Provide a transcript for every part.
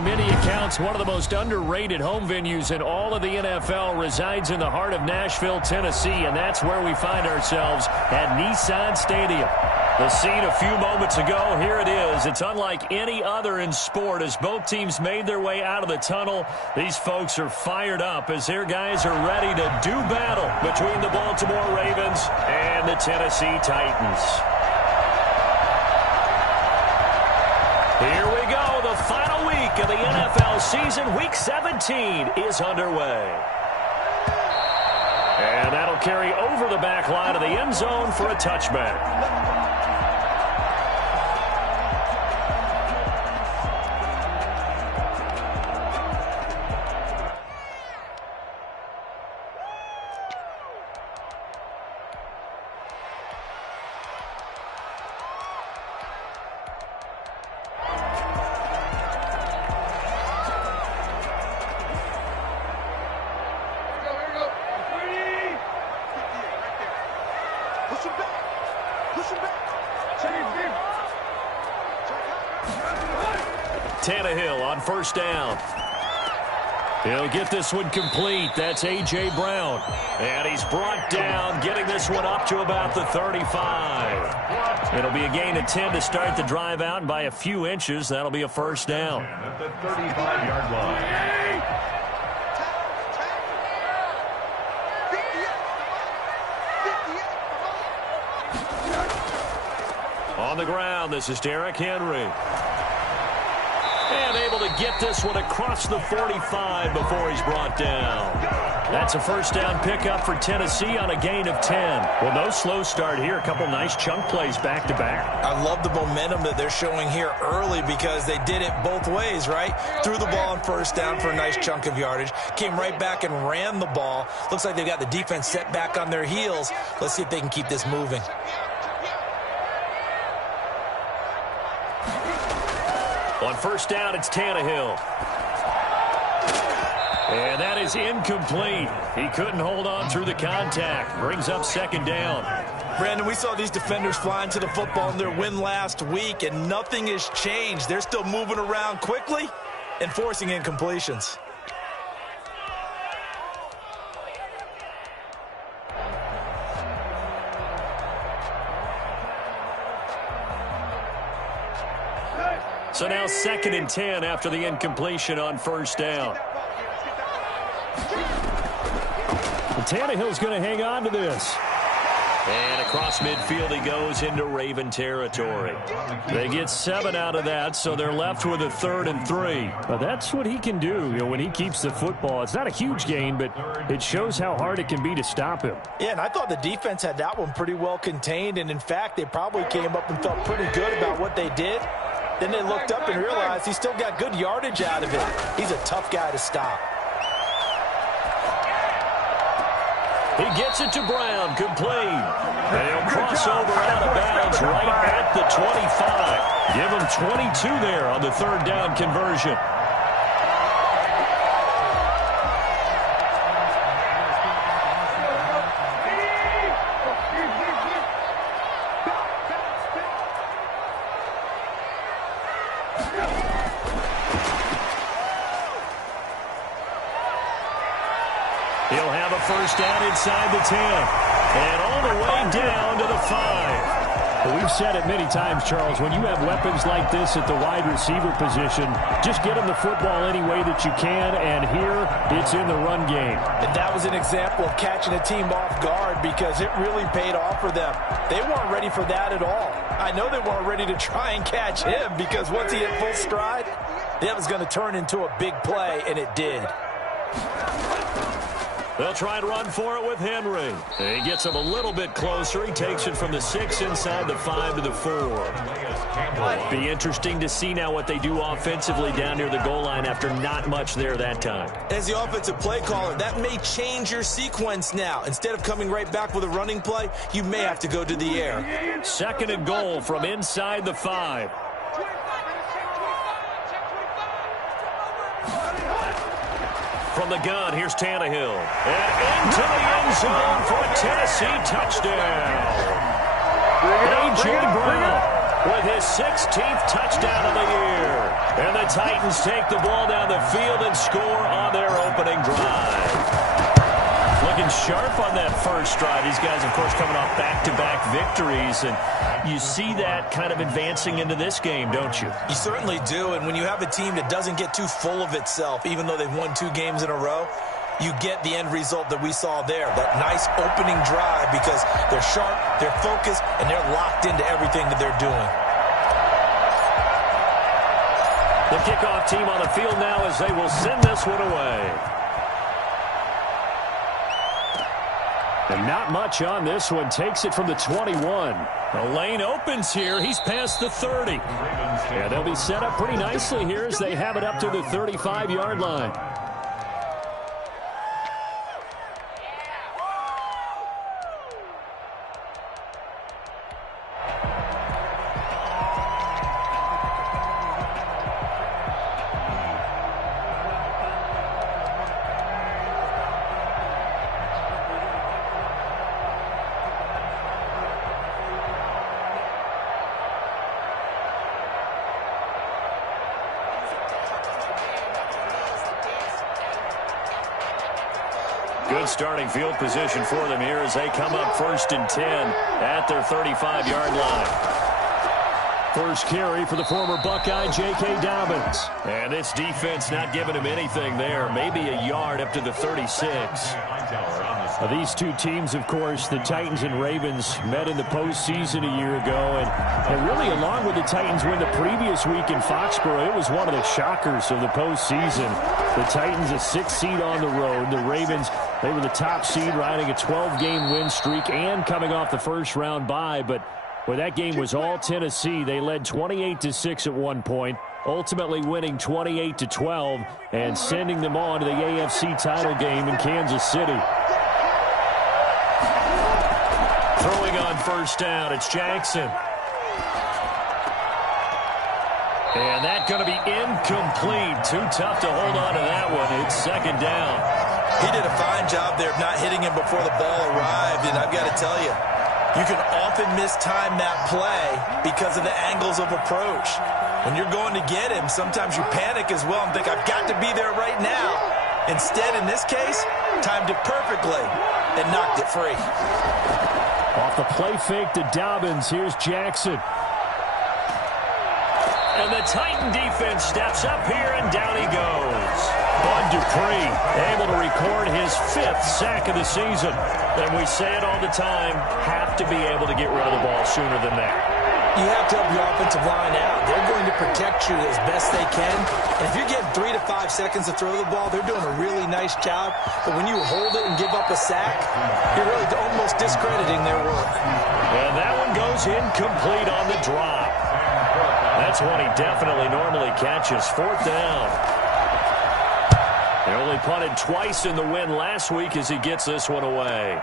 By many accounts, one of the most underrated home venues in all of the NFL resides in the heart of Nashville, Tennessee, and that's where we find ourselves at Nissan Stadium. The scene a few moments ago, here it is. It's unlike any other in sport as both teams made their way out of the tunnel. These folks are fired up as their guys are ready to do battle between the Baltimore Ravens and the Tennessee Titans. Here we go. The final week of the NFL season. Week 17 is underway. And that'll carry over the back line of the end zone for a touchback. Tannehill on first down. He'll get this one complete. That's A.J. Brown. And he's brought down, getting this one up to about the 35. It'll be a gain of 10 to start the drive out, and by a few inches, that'll be a first down. At the 35-yard line. On the ground, this is Derrick Henry. And able to get this one across the 45 before he's brought down. That's a first down pickup for Tennessee on a gain of 10. Well, no slow start here. A couple nice chunk plays back-to-back. I love the momentum that they're showing here early because they did it both ways, right? Threw the ball on first down for a nice chunk of yardage. Came right back and ran the ball. Looks like they've got the defense set back on their heels. Let's see if they can keep this moving. On first down, it's Tannehill. And that is incomplete. He couldn't hold on through the contact. Brings up second down. Brandon, we saw these defenders flying to the football in their win last week, and nothing has changed. They're still moving around quickly and forcing incompletions. So now 2nd and 10 after the incompletion on first down. Tannehill's going to hang on to this. And across midfield he goes into Raven territory. They get 7 out of that, so they're left with a 3rd and 3. But that's what he can do, when he keeps the football. It's not a huge gain, but it shows how hard it can be to stop him. Yeah, and I thought the defense had that one pretty well contained, and in fact, they probably came up and felt pretty good about what they did. Then they looked up and realized he still got good yardage out of it. He's a tough guy to stop. He gets it to Brown, complete. And he'll cross over out of bounds right at the 25. Give him 22 there on the 3rd down conversion. He'll have a first down inside the 10. And all the way down to the 5. Well, we've said it many times, Charles, when you have weapons like this at the wide receiver position, just get them the football any way that you can, and here it's in the run game. And that was an example of catching a team off guard because it really paid off for them. They weren't ready for that at all. I know they weren't ready to try and catch him because once he hit full stride, that was going to turn into a big play, and it did. They'll try and run for it with Henry. He gets him a little bit closer. He takes it from the 6 inside the 5 to the 4. Be interesting to see now what they do offensively down near the goal line after not much there that time. As the offensive play caller, that may change your sequence now. Instead of coming right back with a running play, you may have to go to the air. 2nd and goal from inside the 5. From the gun, here's Tannehill. And into the end zone for a Tennessee touchdown. A.J. Brown. with his 16th touchdown of the year. And the Titans take the ball down the field and score on their opening drive. Looking sharp on that first drive. These guys, of course, coming off back-to-back victories, and you see that kind of advancing into this game, don't you? You certainly do, and when you have a team that doesn't get too full of itself, even though they've won 2 games in a row, you get the end result that we saw there, that nice opening drive, because they're sharp, they're focused, and they're locked into everything that they're doing. The kickoff team on the field now as they will send this one away. And not much on this one. Takes it from the 21. The lane opens here. He's past the 30. Yeah, they'll be set up pretty nicely here as they have it up to the 35-yard line. Good starting field position for them here as they come up 1st and 10 at their 35-yard line. First carry for the former Buckeye, J.K. Dobbins. And this defense not giving him anything there. Maybe a yard up to the 36. These two teams, of course, the Titans and Ravens, met in the postseason a year ago. And really, along with the Titans win the previous week in Foxborough, it was one of the shockers of the postseason. The Titans, a 6th seed on the road. The Ravens, they were the top seed, riding a 12-game win streak and coming off the first-round bye. But where that game was all Tennessee, they led 28-6 at one point, ultimately winning 28-12 and sending them on to the AFC title game in Kansas City. Throwing on first down, it's Jackson. And that's going to be incomplete. Too tough to hold on to that one. It's 2nd down. He did a fine job there of not hitting him before the ball arrived, and I've got to tell you, you can often mistime that play because of the angles of approach. When you're going to get him, sometimes you panic as well and think, I've got to be there right now. Instead, in this case, timed it perfectly and knocked it free. Off the play fake to Dobbins, here's Jackson. And the Titan defense steps up here, and down he goes. Bud Dupree able to record his 5th sack of the season. And we say it all the time, have to be able to get rid of the ball sooner than that. You have to help your offensive line out. They're going to protect you as best they can. And if you're getting 3 to 5 seconds to throw the ball, they're doing a really nice job. But when you hold it and give up a sack, you're really almost discrediting their work. And that one goes incomplete on the drop. That's one he definitely normally catches. 4th down. They only punted twice in the win last week as he gets this one away.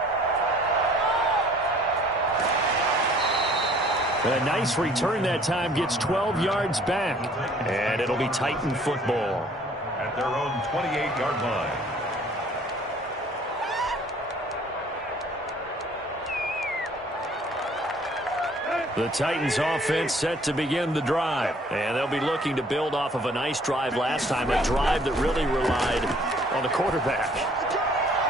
A nice return that time, gets 12 yards back. And it'll be Titan football. At their own 28-yard line. The Titans offense set to begin the drive. And they'll be looking to build off of a nice drive last time, a drive that really relied on the quarterback.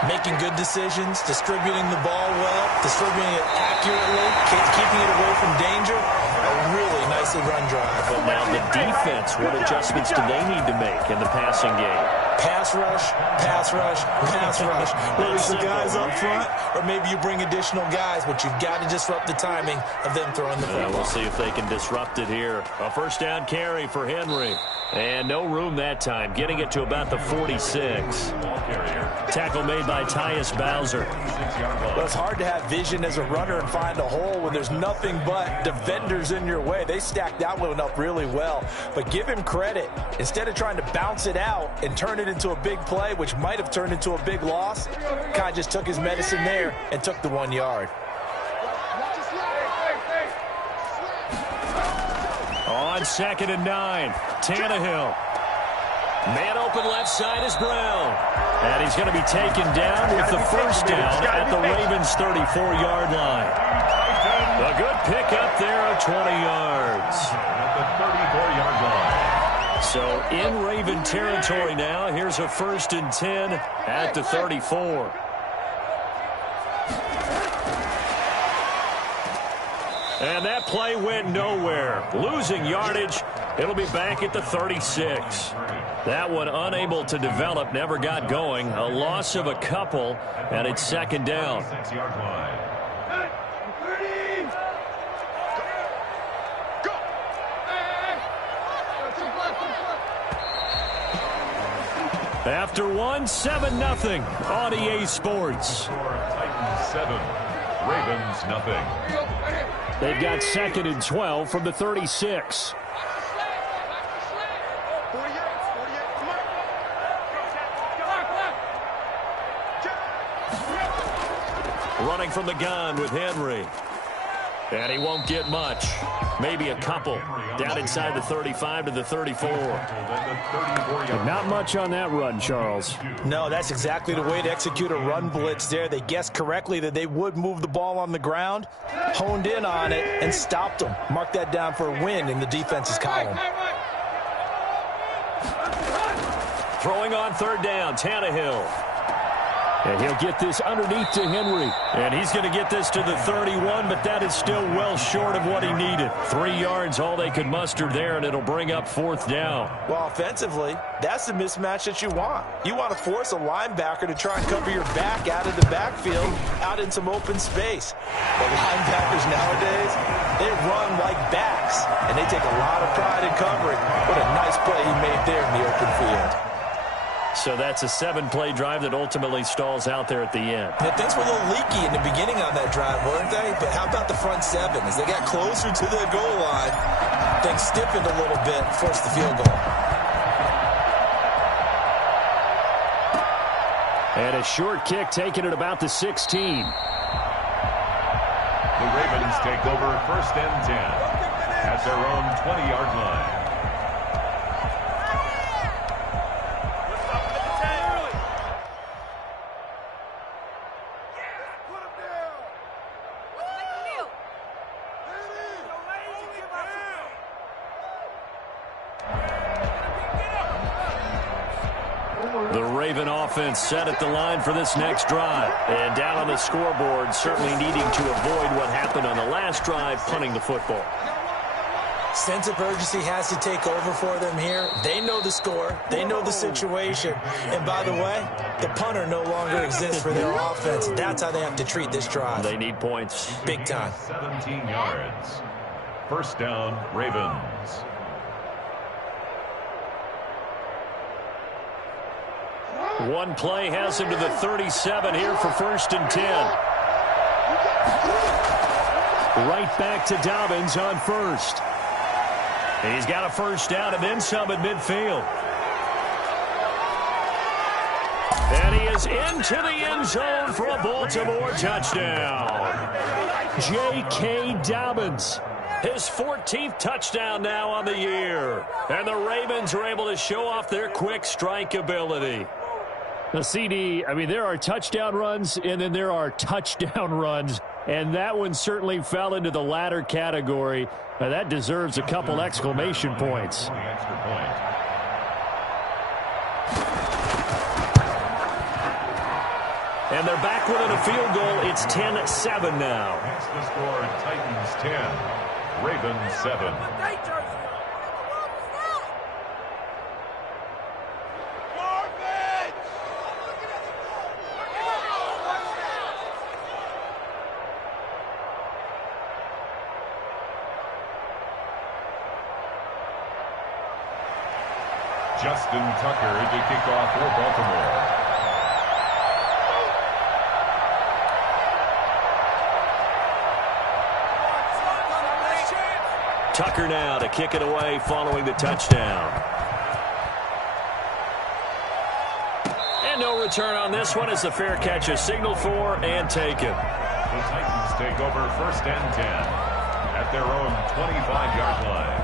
Making good decisions, distributing the ball well, distributing it accurately, keeping it away from danger. A really nicely run drive. But now the defense, what adjustments do they need to make in the passing game? Pass rush, pass rush, pass rush. Whether it's the guys up front or maybe you bring additional guys, but you've got to disrupt the timing of them throwing the football. We'll see if they can disrupt it here. A 1st down carry for Henry. And no room that time, getting it to about the 46. Tackle made by Tyus Bowser. Well, it's hard to have vision as a runner and find a hole when there's nothing but defenders in your way. They stacked that one up really well. But give him credit. Instead of trying to bounce it out and turn it into a big play, which might have turned into a big loss, kind of just took his medicine there and took the 1 yard. On 2nd and 9, Tannehill. Man open left side is Brown. And he's going to be taken down with the 1st down at the Ravens' 34-yard line. A good pickup there of 20 yards. At the 34-yard line. So in Raven territory now. Here's a 1st and 10 at the 34. And that play went nowhere. Losing yardage. It'll be back at the 36. That one unable to develop, never got going. A loss of a couple, and it's 2nd down. 6-yard line. After one, 7-0 on EA Sports. Titans 7, Ravens nothing. They've got 2nd and 12 from the 36. Running from the gun with Henry. And he won't get much. Maybe a couple. Down inside the 35 to the 34. Not much on that run, Charles. No, that's exactly the way to execute a run blitz there. They guessed correctly that they would move the ball on the ground, honed in on it, and stopped them. Mark that down for a win in the defense's column. Throwing on 3rd down, Tannehill. And he'll get this underneath to Henry. And he's going to get this to the 31, but that is still well short of what he needed. 3 yards, all they could muster there, and it'll bring up 4th down. Well, offensively, that's the mismatch that you want. You want to force a linebacker to try and cover your back out of the backfield, out in some open space. But linebackers nowadays, they run like backs, and they take a lot of pride in covering. What a nice play he made there in the open field. So that's a 7-play drive that ultimately stalls out there at the end. Yeah, things were a little leaky in the beginning on that drive, weren't they? But how about the front 7? As they got closer to the goal line, things stiffened a little bit, forced the field goal. And a short kick taken at about the 16. The Ravens take over 1st and 10 at their own 20-yard line. The Raven offense set at the line for this next drive. And down on the scoreboard, certainly needing to avoid what happened on the last drive, punting the football. Sense of urgency has to take over for them here. They know the score. They know the situation. And by the way, the punter no longer exists for their offense. That's how they have to treat this drive. They need points. Big time. 17 yards. 1st down, Ravens. One play has him to the 37 here for 1st and 10. Right back to Dobbins on 1st. And he's got a 1st down and then some at midfield. And he is into the end zone for a Baltimore touchdown. J.K. Dobbins. His 14th touchdown now on the year. And the Ravens are able to show off their quick strike ability. The CD, I mean, there are touchdown runs, and then there are touchdown runs. And that one certainly fell into the latter category. Now, that deserves a couple exclamation points. And they're back within a field goal. It's 10-7 now. That's the score. Titans 10, Ravens 7. Justin Tucker to kick off for Baltimore. Tucker now to kick it away following the touchdown. And no return on this one as the fair catch is signaled for and taken. The Titans take over 1st and 10 at their own 25-yard line.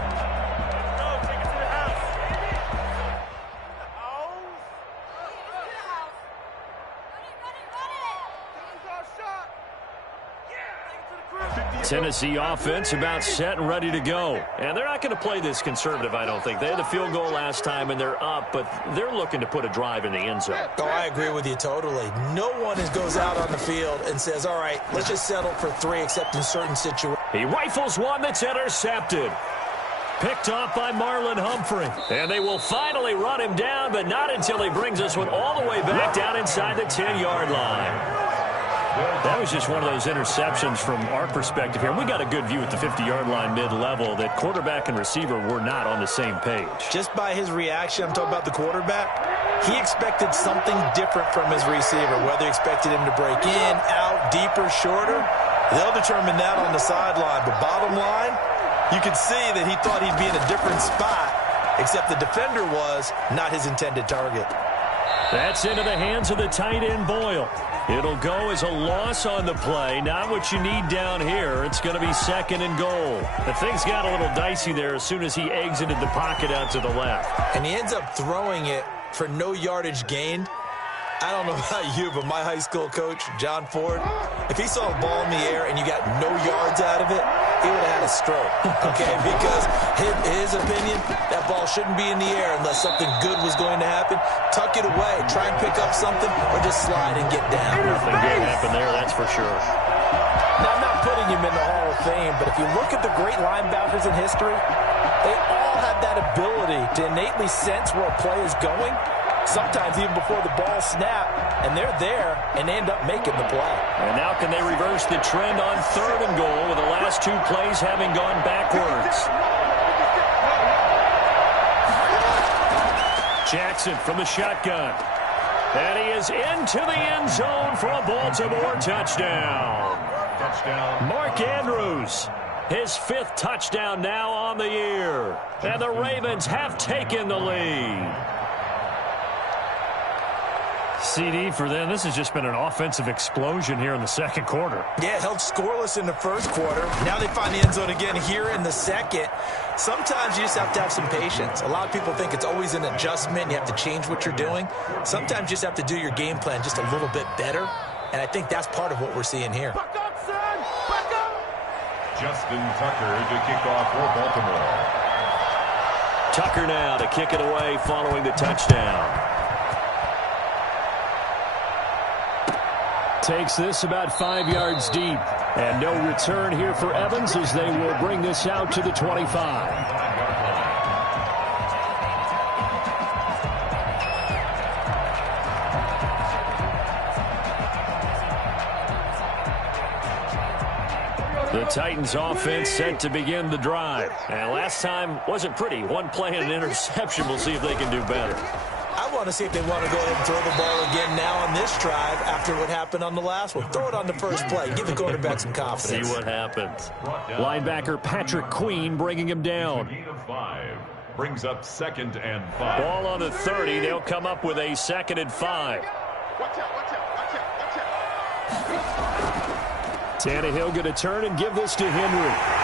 Tennessee offense about set and ready to go. And they're not going to play this conservative, I don't think. They had the field goal last time, and they're up, but they're looking to put a drive in the end zone. Oh, I agree with you totally. No one goes out on the field and says, all right, let's just settle for 3 except in certain situations. He rifles one that's intercepted. Picked off by Marlon Humphrey. And they will finally run him down, but not until he brings this one all the way back down inside the 10-yard line. That was just one of those interceptions from our perspective here. We got a good view at the 50-yard line mid-level that quarterback and receiver were not on the same page. Just by his reaction, I'm talking about the quarterback, he expected something different from his receiver, whether he expected him to break in, out, deeper, shorter. They'll determine that on the sideline. But bottom line, you can see that he thought he'd be in a different spot, except the defender was not his intended target. That's into the hands of the tight end, Boyle. It'll go as a loss on the play. Not what you need down here. It's going to be 2nd and goal. The things got a little dicey there as soon as he exited the pocket out to the left. And he ends up throwing it for no yardage gained. I don't know about you, but my high school coach, John Ford, if he saw a ball in the air and you got no yards out of it, he would have had a stroke, okay? Because his opinion, that ball shouldn't be in the air unless something good was going to happen. Tuck it away, try and pick up something, or just slide and get down. Nothing good happened there, that's for sure. Now, I'm not putting him in the Hall of Fame, but if you look at the great linebackers in history, they all have that ability to innately sense where a play is going, sometimes even before the ball snapped, and they're there and they end up making the play. And now can they reverse the trend on 3rd and goal with the last 2 plays having gone backwards? Jackson from the shotgun. And he is into the end zone for a Baltimore touchdown. Mark Andrews, his 5th touchdown now on the year. And the Ravens have taken the lead. CD for them. This has just been an offensive explosion here in the 2nd quarter. Yeah, held scoreless in the 1st quarter. Now they find the end zone again here in the 2nd. Sometimes you just have to have some patience. A lot of people think it's always an adjustment. You have to change what you're doing. Sometimes you just have to do your game plan just a little bit better. And I think that's part of what we're seeing here. Back up, son! Back up! Justin Tucker to kick off for Baltimore. Tucker now to kick it away following the touchdown. Takes this about 5 yards deep. And no return here for Evans as they will bring this out to the 25. The Titans offense set to begin the drive. And last time wasn't pretty. 1 play and an interception. We'll see if they can do better. I want to see if they want to go ahead and throw the ball again now on this drive after what happened on the last one. Throw it on the first play. Give the quarterback some confidence. See what happens. Linebacker Patrick Queen bringing him down. Brings up 2nd and 5. Ball on the 30. They'll come up with a 2nd and 5. Tannehill going to turn and give this to Henry.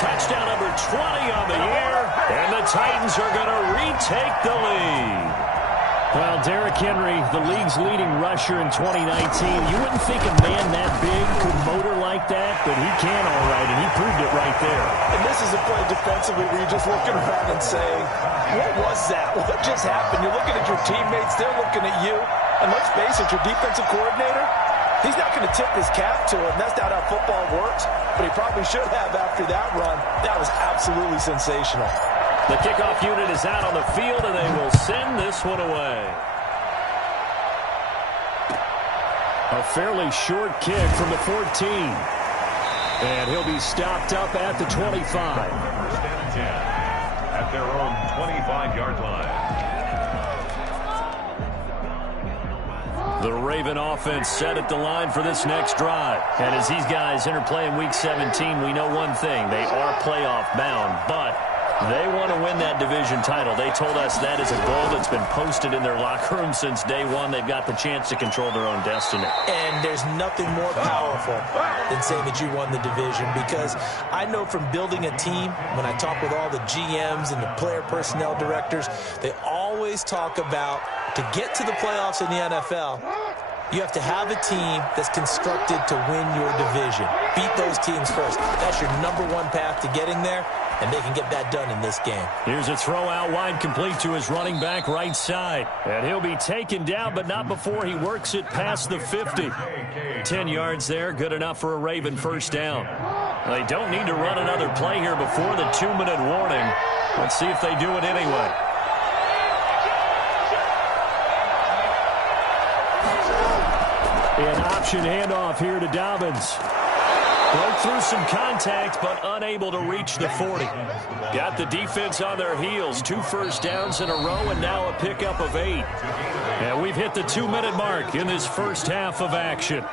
Touchdown number 20 on the year, and the Titans are going to retake the lead. Well, Derrick Henry, the league's leading rusher in 2019. You wouldn't think a man that big could motor like that, but he can all right, and he proved it right there. And this is a play defensively where you're just looking around and saying, what was that? What just happened? You're looking at your teammates, they're looking at you, and let's face it, your defensive coordinator, he's not going to tip his cap to him. That's not how football works, but he probably should have after that run. That was absolutely sensational. The kickoff unit is out on the field, and they will send this one away. A fairly short kick from the 14. And he'll be stopped up at the 25. First and 10 at their own 25-yard line. The Raven offense set at the line for this next drive. And as these guys interplay in Week 17, we know one thing. They are playoff bound, but they want to win that division title. They told us that is a goal that's been posted in their locker room since day one. They've got the chance to control their own destiny. And there's nothing more powerful than saying that you won the division, because I know from building a team, when I talk with all the GMs and the player personnel directors, they always talk about, to get to the playoffs in the NFL, you have to have a team that's constructed to win your division. Beat those teams first. That's your #1 path to getting there, and they can get that done in this game. Here's a throw out wide, complete to his running back right side. And he'll be taken down, but not before he works it past the 50. 10 yards there, good enough for a Raven first down. They don't need to run another play here before the 2-minute warning. Let's see if they do it anyway. An option handoff here to Dobbins. Broke through some contact, but unable to reach the 40. Got the defense on their heels. 2 first downs in a row, and now a pickup of 8. And we've hit the 2-minute mark in this first half of action.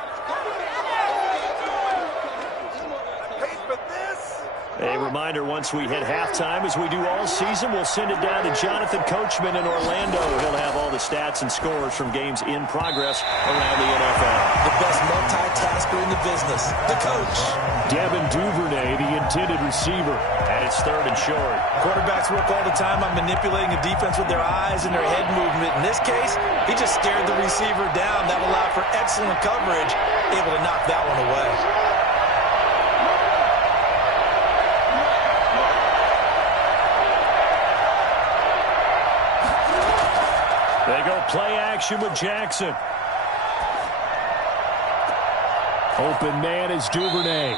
A reminder, once we hit halftime, as we do all season, we'll send it down to Jonathan Coachman in Orlando. He'll have all the stats and scores from games in progress around the NFL. The best multitasker in the business, the coach. Devin Duvernay, the intended receiver, and it's 3rd and short. Quarterbacks work all the time on manipulating a defense with their eyes and their head movement. In this case, he just stared the receiver down. That allowed for excellent coverage, able to knock that one away. They go play action with Jackson. Open man is Duvernay.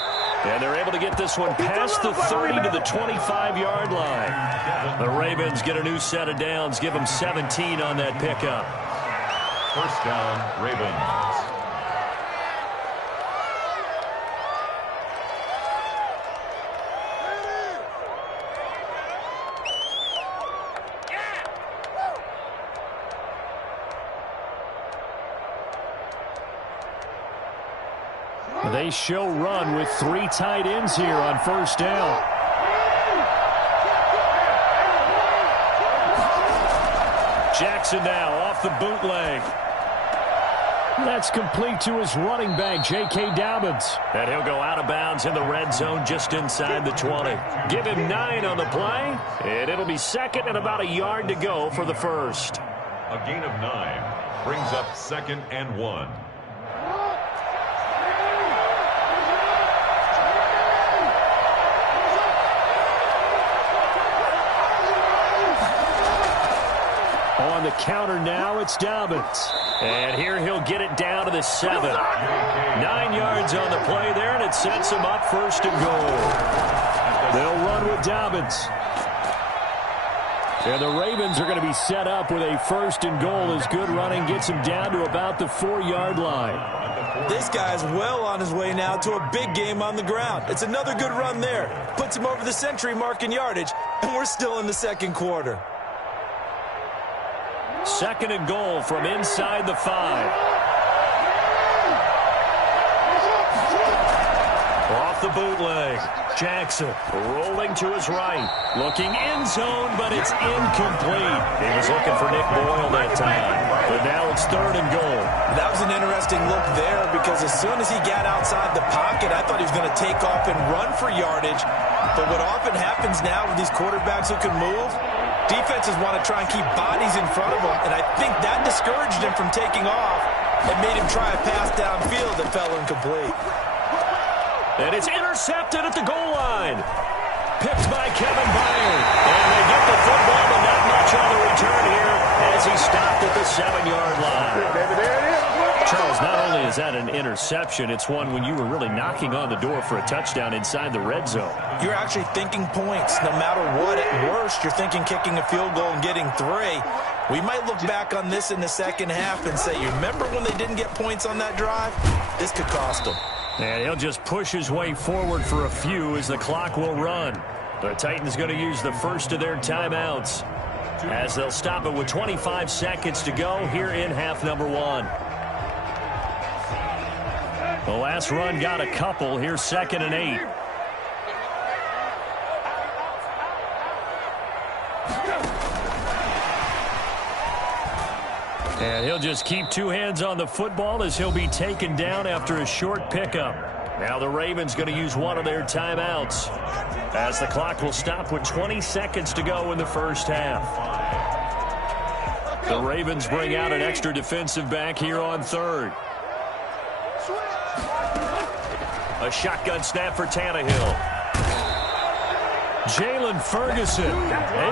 And they're able to get this one past the 30 to the 25-yard line. The Ravens get a new set of downs, give them 17 on that pickup. First down, Ravens. They show run with 3 tight ends here on first down. Jackson now off the bootleg. That's complete to his running back, J.K. Dobbins. And he'll go out of bounds in the red zone just inside the 20. Give him 9 on the play, and it'll be 2nd and about a yard to go for the first. A gain of 9 brings up 2nd and 1. On the counter now, it's Dobbins. And here he'll get it down to the 7. 9 yards on the play there, and it sets him up 1st and goal. They'll run with Dobbins. And the Ravens are going to be set up with a 1st and goal as good running gets him down to about the 4-yard line. This guy's well on his way now to a big game on the ground. It's another good run there. Puts him over the century mark in yardage, and we're still in the 2nd quarter. 2nd and goal from inside the 5. Off the bootleg. Jackson rolling to his right. Looking end zone, but it's incomplete. He was looking for Nick Boyle that time. But now it's 3rd and goal. That was an interesting look there, because as soon as he got outside the pocket, I thought he was going to take off and run for yardage. But what often happens now with these quarterbacks who can move, defenses want to try and keep bodies in front of them, and I think that discouraged him from taking off and made him try a pass downfield that fell incomplete. And it's intercepted at the goal line. Picked by Kevin Byard. And they get the football, but not much on the return here as he stopped at the 7-yard line. Charles, not only is that an interception, it's one when you were really knocking on the door for a touchdown inside the red zone. You're actually thinking points. No matter what, at worst, you're thinking kicking a field goal and getting 3. We might look back on this in the second half and say, you remember when they didn't get points on that drive? This could cost them. And he'll just push his way forward for a few as the clock will run. The Titans going to use the first of their timeouts as they'll stop it with 25 seconds to go here in half number 1. The last run got a couple. Here's 2nd and 8. And he'll just keep 2 hands on the football as he'll be taken down after a short pickup. Now the Ravens going to use one of their timeouts as the clock will stop with 20 seconds to go in the first half. The Ravens bring out an extra defensive back here on third. A shotgun snap for Tannehill. Jalen Ferguson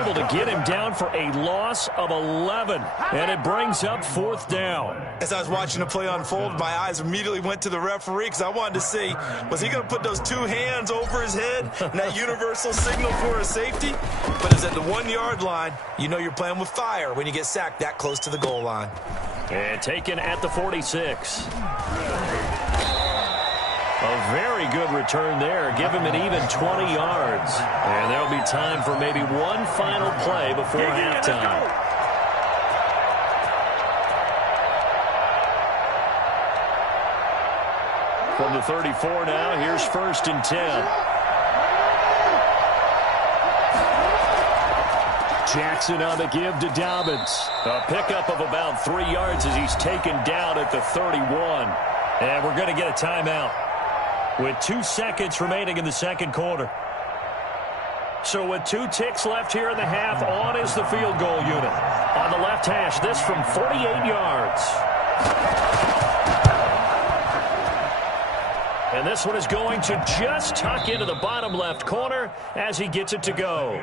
able to get him down for a loss of 11, and it brings up fourth down. As I was watching the play unfold, my eyes immediately went to the referee because I wanted to see, was he going to put those two hands over his head and that universal signal for a safety? But it's at the 1-yard line. You know you're playing with fire when you get sacked that close to the goal line. And taken at the 46. A very good return there. Give him an even 20 yards. And there'll be time for maybe one final play before halftime. From the 34 now, here's 1st and 10. Jackson on the give to Dobbins. A pickup of about 3 yards as he's taken down at the 31. And we're going to get a timeout with 2 seconds remaining in the second quarter. So with 2 ticks left here in the half, on is the field goal unit. On the left hash, this from 48 yards. And this one is going to just tuck into the bottom left corner as he gets it to go.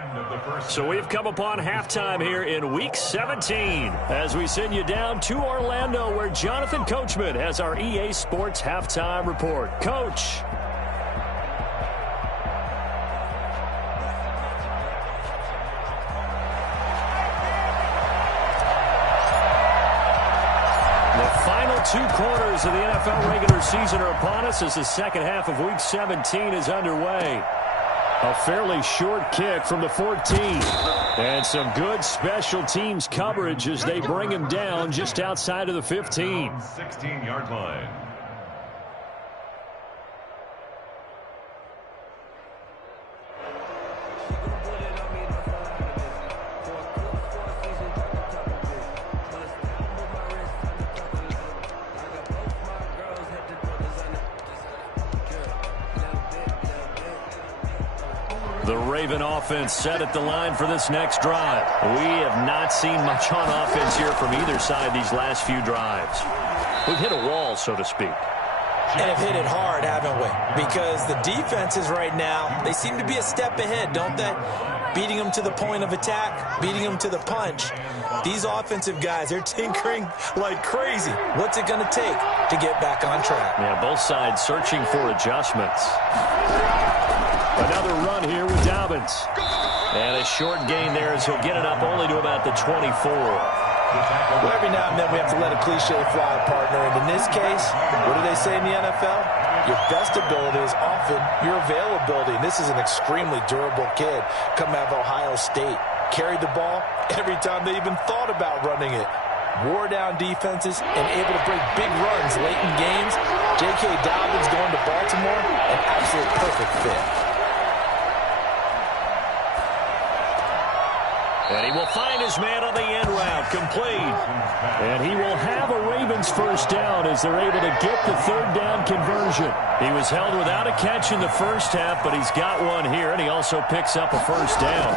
So we've come upon halftime here in Week 17 as we send you down to Orlando where Jonathan Coachman has our EA Sports Halftime Report. Coach. Final 2 quarters of the NFL regular season are upon us as the second half of Week 17 is underway. A fairly short kick from the 14. And some good special teams coverage as they bring him down just outside of the 15. 16-yard line. The Raven offense set at the line for this next drive. We have not seen much on offense here from either side these last few drives. We've hit a wall, so to speak. And have hit it hard, haven't we? Because the defenses right now, they seem to be a step ahead, don't they? Beating them to the point of attack, beating them to the punch. These offensive guys, they're tinkering like crazy. What's it going to take to get back on track? Yeah, both sides searching for adjustments. Another run here with Dobbins. And a short gain there as he'll get it up only to about the 24. Well, every now and then we have to let a cliche fly, partner. And in this case, what do they say in the NFL? Your best ability is often your availability. And this is an extremely durable kid coming out of Ohio State. Carried the ball every time they even thought about running it. Wore down defenses and able to break big runs late in games. J.K. Dobbins going to Baltimore, an absolute perfect fit. And he will find his man on the end route, complete. And he will have a Ravens first down as they're able to get the third down conversion. He was held without a catch in the first half, but he's got one here, and he also picks up a first down.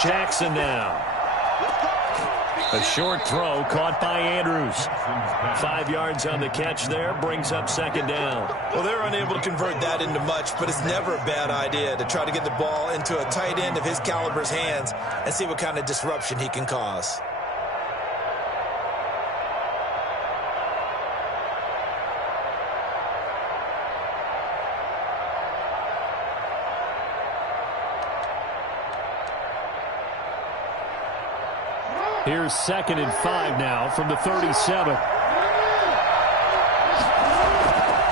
Jackson now. A short throw caught by Andrews. 5 yards on the catch there, brings up second down. Well, they're unable to convert that into much, but it's never a bad idea to try to get the ball into a tight end of his caliber's hands and see what kind of disruption he can cause. Here's 2nd and 5 now from the 37.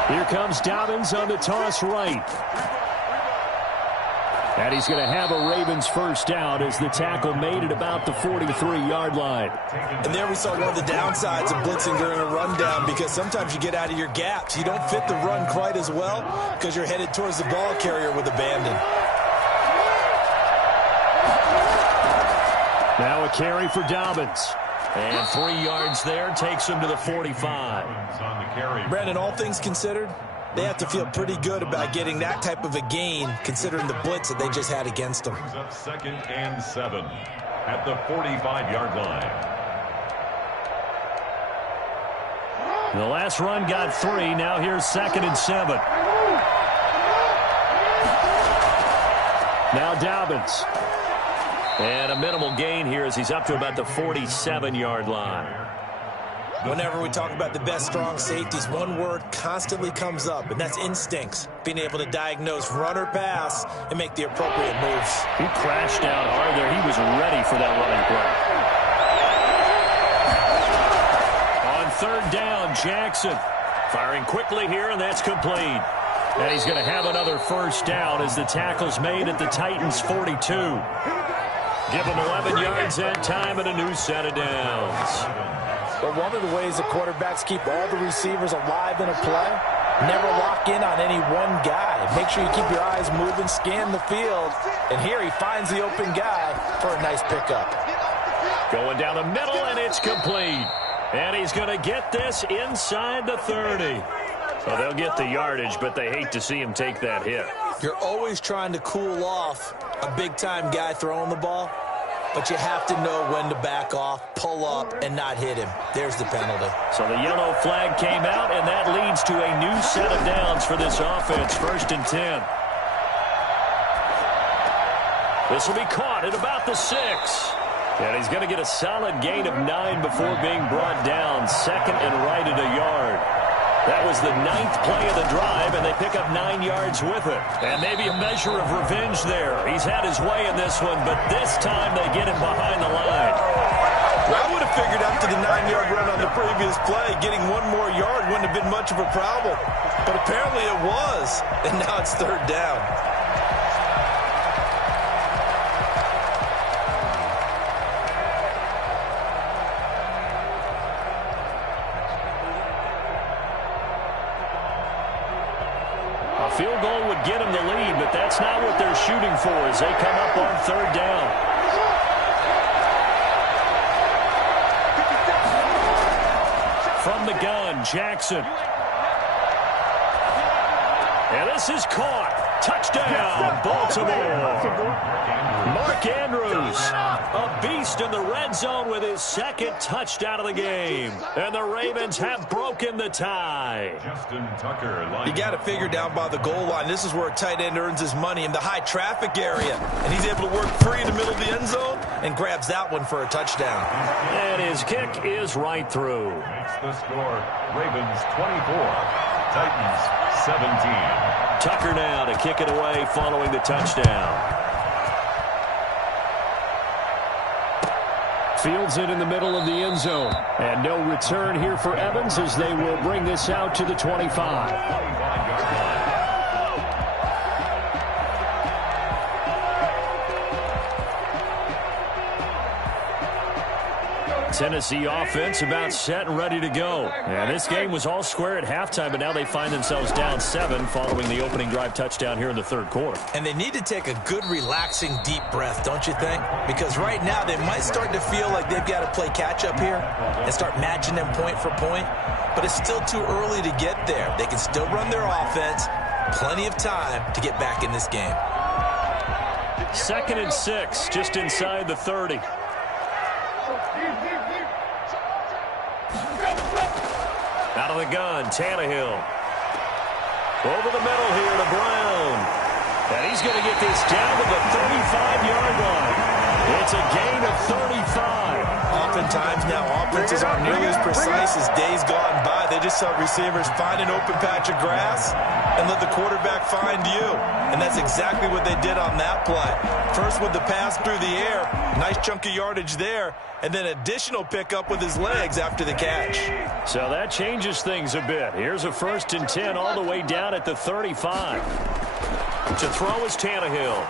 Here comes Dobbins on the toss right. And he's going to have a Ravens first down as the tackle made at about the 43-yard line. And there we saw one of the downsides of blitzing during a rundown, because sometimes you get out of your gaps. You don't fit the run quite as well because you're headed towards the ball carrier with abandon. Now a carry for Dobbins. And 3 yards there takes him to the 45. Brandon, all things considered, They have to feel pretty good about getting that type of a gain, considering the blitz that they just had against them. Brings up 2nd and 7 at the 45-yard line. The last run got 3. Now here's 2nd and 7. Now Dobbins. And a minimal gain here as he's up to about the 47-yard line. Whenever we talk about the best strong safeties, one word constantly comes up, and that's instincts. Being able to diagnose run or pass and make the appropriate moves. He crashed down hard there. He was ready for that running play. On 3rd down, Jackson firing quickly here, and that's complete. And he's going to have another 1st down as the tackle's made at the Titans' 42. Give him 11 yards that time and a new set of downs. But one of the ways the quarterbacks keep all the receivers alive in a play, never lock in on any one guy. Make sure you keep your eyes moving, scan the field, and here he finds the open guy for a nice pickup. Going down the middle, and it's complete. And he's going to get this inside the 30. Well, they'll get the yardage, but they hate to see him take that hit. You're always trying to cool off a big-time guy throwing the ball, but you have to know when to back off, pull up, and not hit him. There's the penalty. So the yellow flag came out, and that leads to a new set of downs for this offense. 1st and 10. This will be caught at about the 6. And he's going to get a solid gain of 9 before being brought down. 2nd and right at a yard. That was the 9th play of the drive, and they pick up 9 yards with it. And maybe a measure of revenge there. He's had his way in this one, but this time they get him behind the line. Well, I would have figured after the 9-yard run on the previous play, getting 1 more yard wouldn't have been much of a problem. But apparently it was, and now it's 3rd down. Field goal would get them the lead, but that's not what they're shooting for as they come up on 3rd down. From the gun, Jackson. And this is caught. Touchdown, Baltimore. Mark Andrews, a beast in the red zone with his 2nd touchdown of the game. And the Ravens have broken the tie. Justin Tucker. You got to figure down by the goal line. This is where a tight end earns his money, in the high traffic area. And he's able to work free in the middle of the end zone and grabs that one for a touchdown. And his kick is right through. Makes the score Ravens 24, Titans 17. Tucker now to kick it away following the touchdown. Fields it in the middle of the end zone. And no return here for Evans as they will bring this out to the 25. Tennessee offense about set and ready to go. And this game was all square at halftime, but now they find themselves down 7 following the opening drive touchdown here in the 3rd quarter. And they need to take a good, relaxing, deep breath, don't you think? Because right now they might start to feel like they've got to play catch-up here and start matching them point for point. But it's still too early to get there. They can still run their offense. Plenty of time to get back in this game. 2nd and 6, just inside the 30. Out of the gun, Tannehill. Over the middle here to Brown. And he's going to get this down to the 35-yard line. It's a gain of 35. Oftentimes now, offenses aren't nearly as precise as days gone by. They just saw receivers find an open patch of grass and let the quarterback find you. And that's exactly what they did on that play. First with the pass through the air, nice chunk of yardage there, and then additional pickup with his legs after the catch. So that changes things a bit. Here's a 1st and 10 all the way down at the 35. To throw is Tannehill.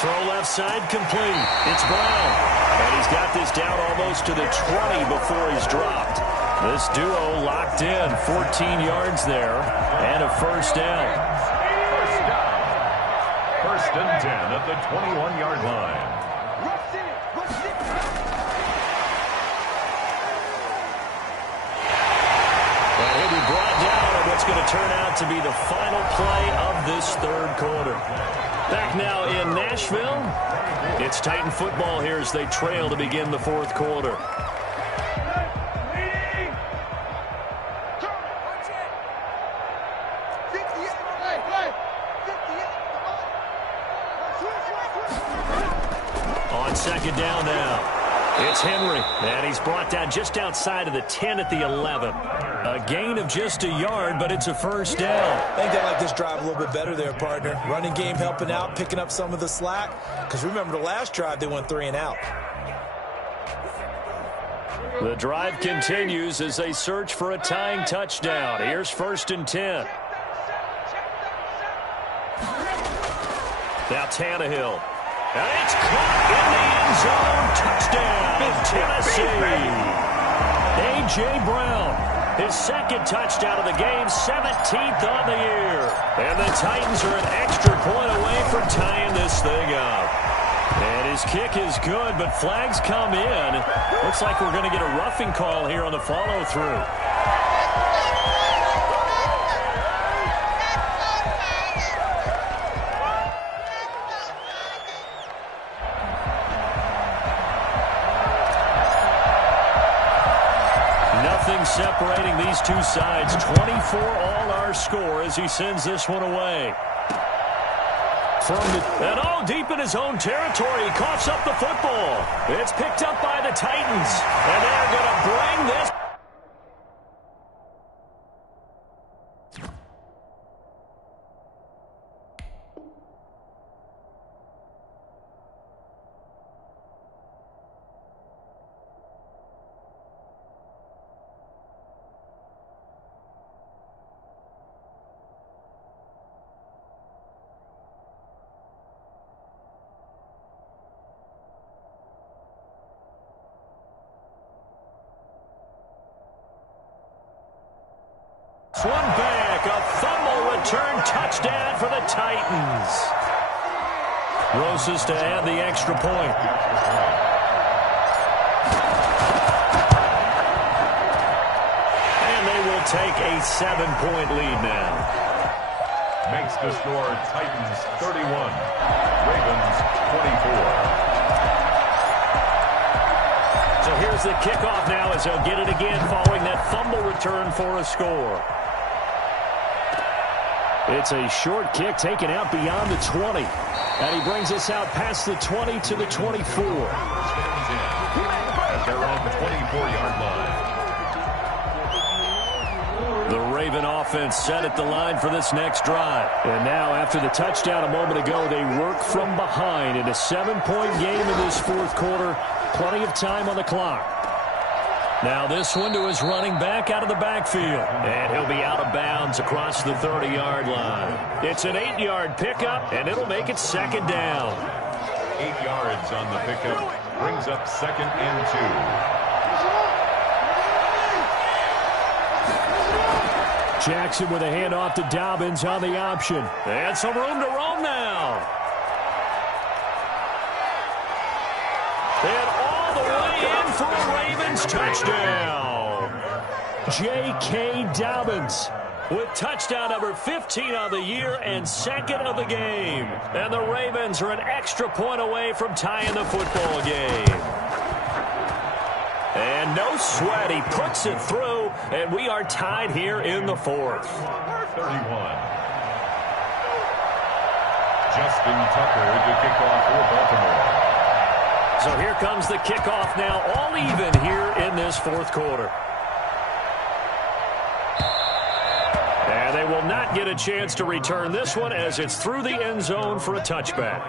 Throw left side complete. It's Brown. And he's got this down almost to the 20 before he's dropped. This duo locked in. 14 yards there and a 1st down. 1st and 10 at the 21-yard line. And he'll be brought down on what's going to turn out to be the final play of this third quarter. Back now in Nashville, it's Titan football here as they trail to begin the fourth quarter. On second down now. It's Henry, and he's brought down just outside of the 10 at the 11. A gain of just a yard, but it's a first down. I think they like this drive a little bit better there, partner. Running game helping out, picking up some of the slack. Because remember, the last drive, they went 3 and out. The drive continues as they search for a tying touchdown. Here's 1st and 10. Now Tannehill. And it's caught in the end zone. Touchdown, Tennessee. A.J. Brown, his second touchdown of the game, 17th on the year. And the Titans are an extra point away from tying this thing up. And his kick is good, but flags come in. Looks like we're going to get a roughing call here on the follow-through. Separating these two sides. 24 all our score as he sends this one away. And deep in his own territory, he coughs up the football. It's picked up by the Titans, and they're going to bring this. One back, a fumble return touchdown for the Titans. Roses to add the extra point. And they will take a 7-point lead now. Makes the score Titans 31, Ravens 24. So here's the kickoff now as they'll get it again following that fumble return for a score. It's a short kick taken out beyond the 20. And he brings us out past the 20 to the 24. At their own 24-yard line. The Raven offense set at the line for this next drive. And now, after the touchdown a moment ago, they work from behind in a 7-point game in this fourth quarter. Plenty of time on the clock. Now this one to his running back out of the backfield. And he'll be out of bounds across the 30-yard line. It's an 8-yard pickup, and it'll make it second down. 8 yards on the pickup. Brings up 2nd and 2. Jackson with a handoff to Dobbins on the option. And some room to roam now. And all the way in for a Ravens touchdown. J.K. Dobbins with touchdown number 15 on the year and 2nd of the game. And the Ravens are an extra point away from tying the football game. And no sweat, he puts it through, and we are tied here in the fourth. 31. Justin Tucker to kick off for Baltimore. So here comes the kickoff now, all even here in this fourth quarter. And they will not get a chance to return this one as it's through the end zone for a touchback.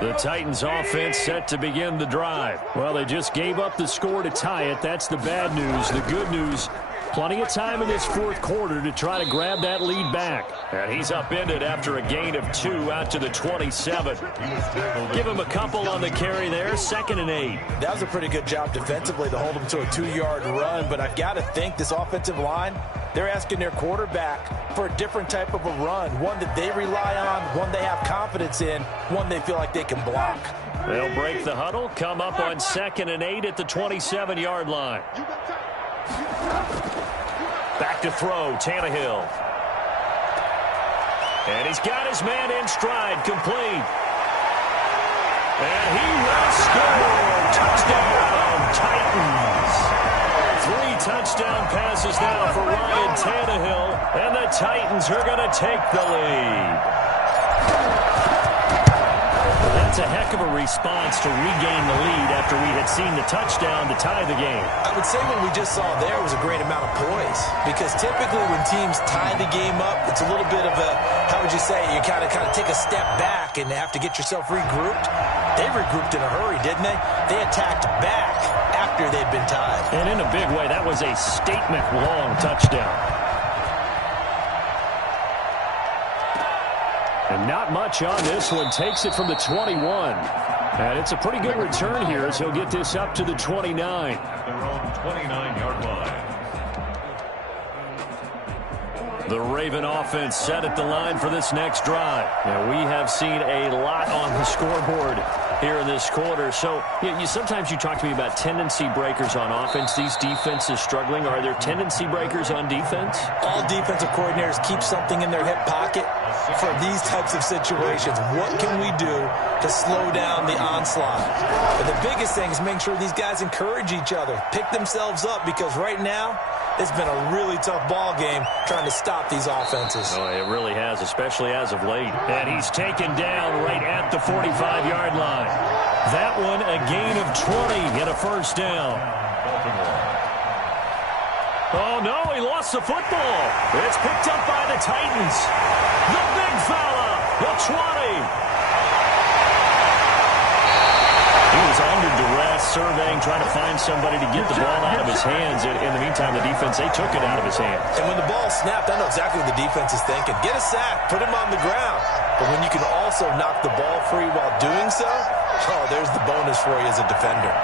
The Titans offense set to begin the drive. Well, they just gave up the score to tie it. That's the bad news. The good news, Plenty of time in this fourth quarter to try to grab that lead back. And he's upended after a gain of 2 out to the 27. Give him a couple on the carry there, 2nd and 8. That was a pretty good job defensively to hold him to a 2-yard run, but I've got to think this offensive line, they're asking their quarterback for a different type of a run, one that they rely on, one they have confidence in, one they feel like they can block. They'll break the huddle, come up on 2nd and 8 at the 27-yard line. Back to throw, Tannehill. And he's got his man in stride, complete. And he will score. Touchdown, Titans. 3 touchdown passes now for Ryan Tannehill, and the Titans are going to take the lead. That's a heck of a response to regain the lead after we had seen the touchdown to tie the game. I would say what we just saw there was a great amount of poise, because typically when teams tie the game up, it's a little bit of a, how would you say, you kind of take a step back and have to get yourself regrouped. They regrouped in a hurry, didn't they? They attacked back after they'd been tied. And in a big way, that was a statement-long touchdown. And not much on this one. Takes it from the 21. And it's a pretty good return here as he'll get this up to the 29. At their own 29-yard line. The Raven offense set at the line for this next drive. Now, we have seen a lot on the scoreboard here in this quarter. So, sometimes you talk to me about tendency breakers on offense. These defenses struggling. Are there tendency breakers on defense? All defensive coordinators keep something in their hip pocket for these types of situations. What can we do to slow down the onslaught? But the biggest thing is make sure these guys encourage each other, pick themselves up, because right now, it's been a really tough ball game trying to stop these offenses. Oh, it really has, especially as of late. And he's taken down right at the 45-yard line. That one, a gain of 20 and a first down. Oh, no, he lost the football. It's picked up by the Titans. The big fella, the 20. He was under duress, surveying, trying to find somebody to get the ball out of his hands. In the meantime, the defense, they took it out of his hands. And when the ball snapped, I know exactly what the defense is thinking. Get a sack, put him on the ground. But when you can also knock the ball free while doing so, oh, there's the bonus for you as a defender.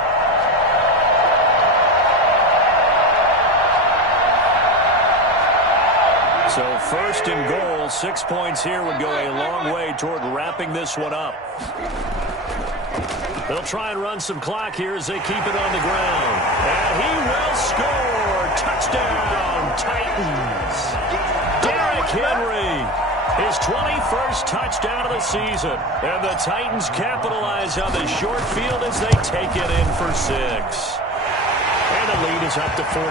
So 1st and goal, 6 points here would go a long way toward wrapping this one up. They'll try and run some clock here as they keep it on the ground. And he will score. Touchdown, Titans. Derrick Henry, his 21st touchdown of the season. And the Titans capitalize on the short field as they take it in for 6. And the lead is up to 14.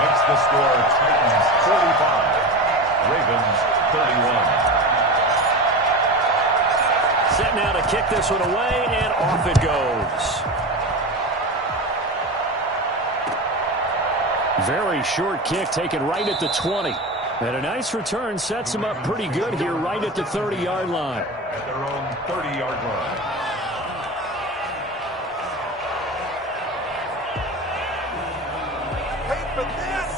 Makes the score Titans 45, Ravens 31. Set now to kick this one away, and off it goes. Very short kick taken right at the 20. And a nice return sets him up pretty good here right at the 30-yard line. At their own 30-yard line. Wait for this.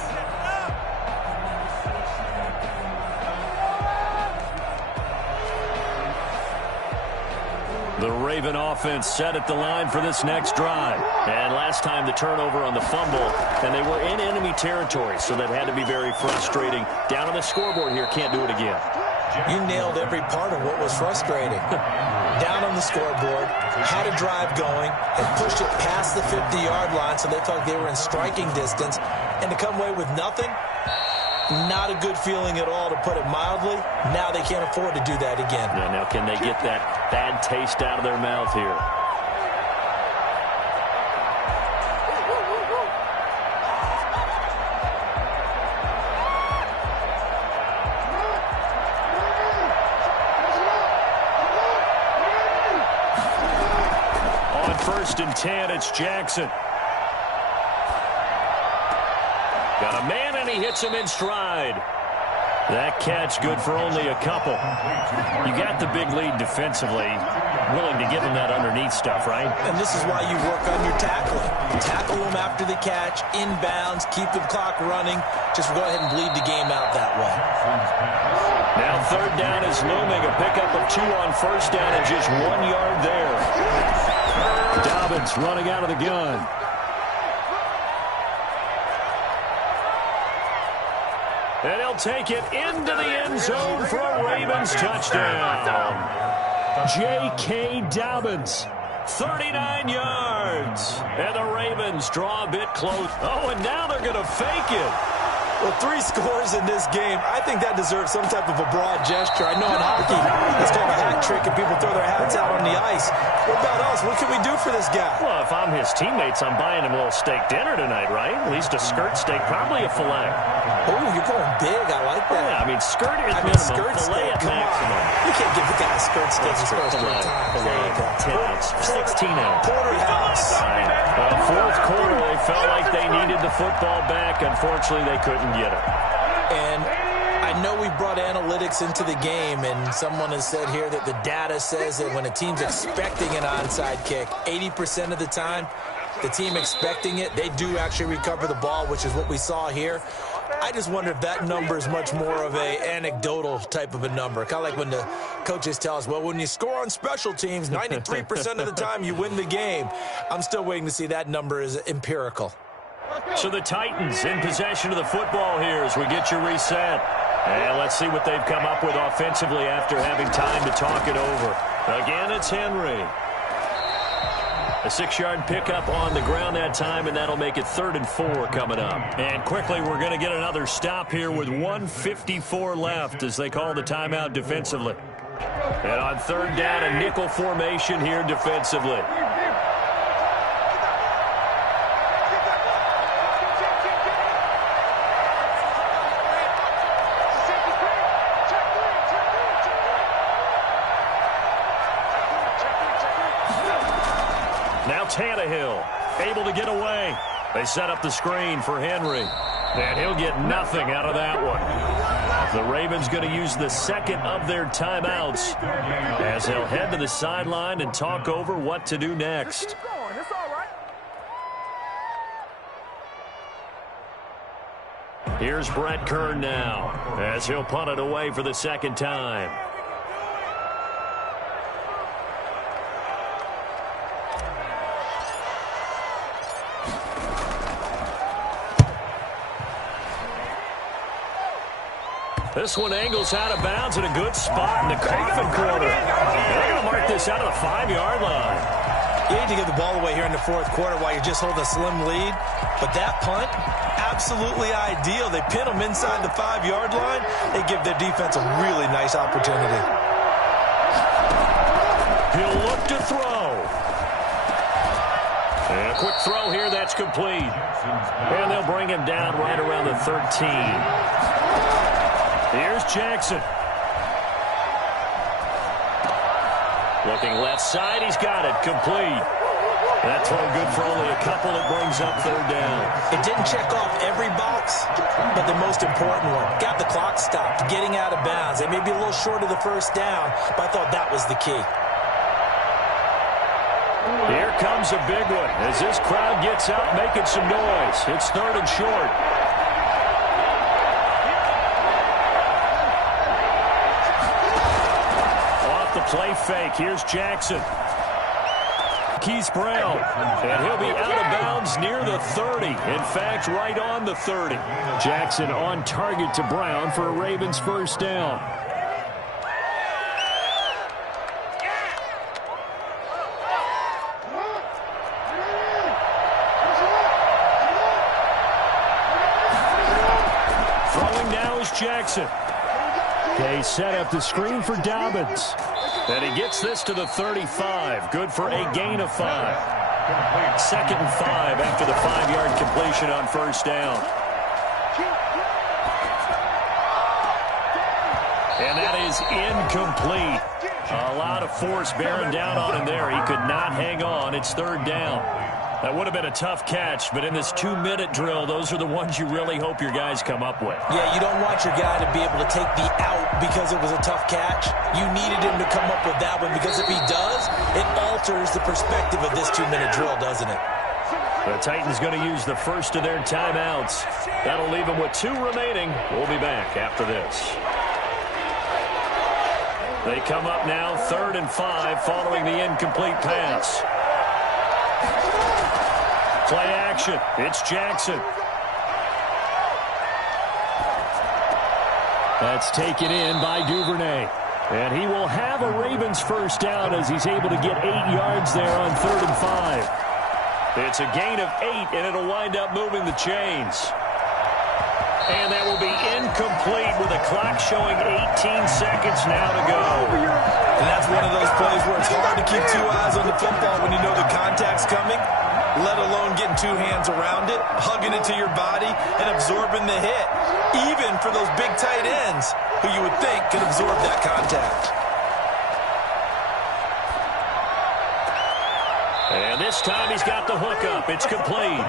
The Raven offense set at the line for this next drive. And last time the turnover on the fumble, and they were in enemy territory, so that had to be very frustrating. Down on the scoreboard here, can't do it again. You nailed every part of what was frustrating. Down on the scoreboard, had a drive going, and pushed it past the 50-yard line so they felt like they were in striking distance. And to come away with nothing, not a good feeling at all, to put it mildly. Now they can't afford to do that again. Yeah, now can they get that bad taste out of their mouth here? On 1st and 10, it's Jackson. Got a man, and he hits him in stride. That catch good for only a couple. You got the big lead defensively. Willing to give him that underneath stuff, right? And this is why you work on your tackling. Tackle them after after the catch, inbounds, keep the clock running. Just go ahead and bleed the game out that way. Now third down is looming. A pickup of 2 on first down and just 1 yard there. Dobbins running out of the gun. And he'll take it into the end zone for a Ravens touchdown. J.K. Dobbins, 39 yards. And the Ravens draw a bit close. Oh, and now they're going to fake it. Well, 3 scores in this game. I think that deserves some type of a broad gesture. I know in hockey, it's called a hat trick, and people throw their hats out on the ice. What about us? What can we do for this guy? Well, if I'm his teammates, I'm buying him a little steak dinner tonight, right? At least a skirt steak, probably a filet. Oh, you're going big. I like that. Yeah, I mean, skirt is minimum, skirt filet steak, at maximum. You can't give the guy a skirt steak. Filet, 10 ounce, 16 ounce. Porterhouse. Fourth quarter, they felt like they needed the football back. Unfortunately, they couldn't get it. And I know we brought analytics into the game, and someone has said here that the data says that when a team's expecting an onside kick, 80% of the time, the team expecting it, they do actually recover the ball, which is what we saw here. I just wonder if that number is much more of a anecdotal type of a number. Kind of like when the coaches tell us, well, when you score on special teams, 93% of the time you win the game. I'm still waiting to see that number is empirical. So the Titans in possession of the football here as we get you reset. And let's see what they've come up with offensively after having time to talk it over. Again, it's Henry. A 6-yard pickup on the ground that time, and that'll make it 3rd and 4 coming up. And quickly, we're going to get another stop here with 1:54 left as they call the timeout defensively. And on 3rd down, a nickel formation here defensively. Now Tannehill able to get away. They set up the screen for Henry. And he'll get nothing out of that one. The Ravens going to use the second of their timeouts as they'll head to the sideline and talk over what to do next. Here's Brett Kern now as he'll punt it away for the second time. This one angles out of bounds in a good spot in the coffin corner. They're going to mark this out of the 5-yard line. You need to get the ball away here in the 4th quarter while you're just holding a slim lead. But that punt, absolutely ideal. They pin them inside the 5-yard line. They give their defense a really nice opportunity. He'll look to throw. And a quick throw here, that's complete. And they'll bring him down right around the 13. Here's Jackson. Looking left side, he's got it, complete. That throw good for only a couple. It brings up 3rd down. It didn't check off every box, but the most important one. Got the clock stopped, getting out of bounds. They may be a little short of the 1st down, but I thought that was the key. Here comes a big one as this crowd gets out making some noise. It's 3rd and short. Play fake. Here's Jackson. Keith Brown. And he'll be out of bounds near the 30. In fact, right on the 30. Jackson on target to Brown for a Ravens 1st down. Throwing now is Jackson. They set up the screen for Dobbins. And he gets this to the 35. Good for a gain of 5. 2nd and 5 after the 5-yard completion on 1st down. And that is incomplete. A lot of force bearing down on him there. He could not hang on. It's 3rd down. That would have been a tough catch, but in this 2-minute drill, those are the ones you really hope your guys come up with. Yeah, you don't want your guy to be able to take the out because it was a tough catch. You needed him to come up with that one because if he does, it alters the perspective of this 2-minute drill, doesn't it? The Titans going to use the first of their timeouts. That'll leave them with 2 remaining. We'll be back after this. They come up now 3rd and 5 following the incomplete pass. Play action. It's Jackson. That's taken in by Duvernay. And he will have a Ravens first down as he's able to get 8 yards there on 3rd and 5. It's a gain of 8, and it'll wind up moving the chains. And that will be incomplete with the clock showing 18 seconds now to go. And that's one of those plays where it's hard to keep 2 eyes on the football when you know the contact's coming, let alone getting 2 hands around it, hugging it to your body, and absorbing the hit, even for those big tight ends who you would think could absorb that contact. And this time he's got the hook up. It's complete.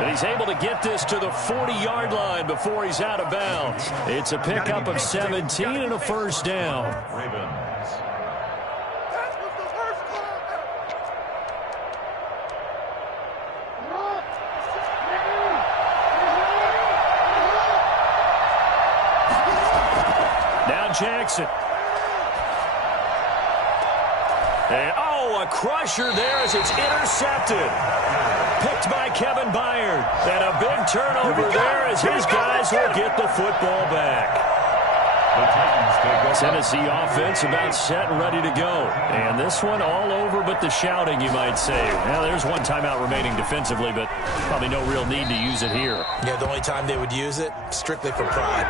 And he's able to get this to the 40-yard line before he's out of bounds. It's a pickup of 17 and a first down. Ravens. Now Jackson. And, a crusher there as it's intercepted. Picked by Kevin Byard. And a big turnover there as his guys will get the football back. Tennessee offense about set and ready to go. And this one all over but the shouting, you might say. Now, there's one timeout remaining defensively, but probably no real need to use it here. Yeah, the only time they would use it, strictly for pride.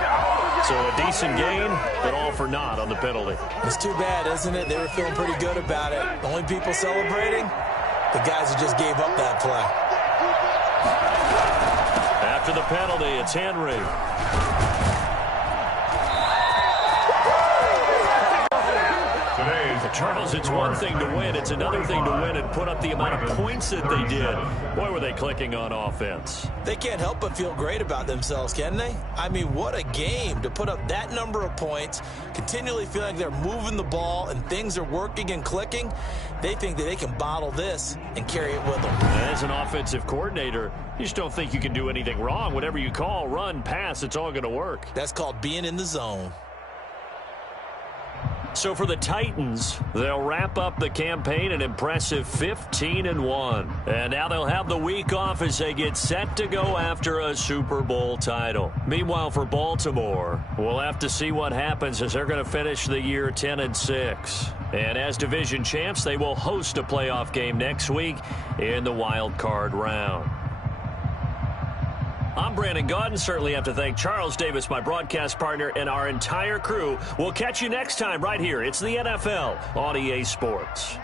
So a decent gain, but all for naught on the penalty. It's too bad, isn't it? They were feeling pretty good about it. The only people celebrating, the guys who just gave up that play. After the penalty, it's Henry. Charles, it's one thing to win. It's another thing to win and put up the amount of points that they did. Boy, were they clicking on offense. They can't help but feel great about themselves, can they? I mean, what a game to put up that number of points, continually feeling like they're moving the ball and things are working and clicking. They think that they can bottle this and carry it with them. As an offensive coordinator, you just don't think you can do anything wrong. Whatever you call, run, pass, it's all going to work. That's called being in the zone. So for the Titans, they'll wrap up the campaign an impressive 15-1. And now they'll have the week off as they get set to go after a Super Bowl title. Meanwhile, for Baltimore, we'll have to see what happens as they're going to finish the year 10-6. And as division champs, they will host a playoff game next week in the wild card round. I'm Brandon Gaudin. Certainly have to thank Charles Davis, my broadcast partner, and our entire crew. We'll catch you next time right here. It's the NFL on EA Sports.